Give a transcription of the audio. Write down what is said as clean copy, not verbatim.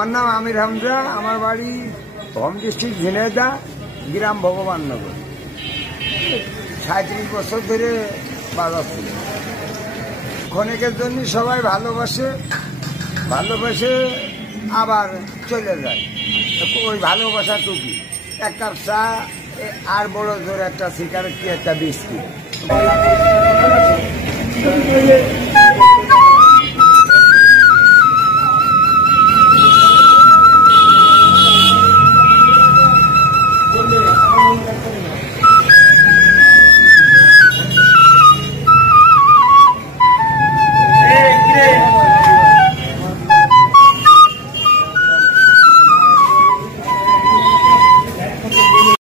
আমার নাম আমির হামজা, আমার বাড়ি হোম ডিস্ট্রিক্ট ঝিনাইদহ, গ্রাম ভগবাননগর। 37 বছর ধরে বাজাচ্ছি। ক্ষণিকের জন্য সবাই ভালোবাসে আবার চলে যায়। ওই ভালোবাসাটুকু, এক কাপ চা আর বড় জোর একটা সিগারেট কি একটা বিস্কিট।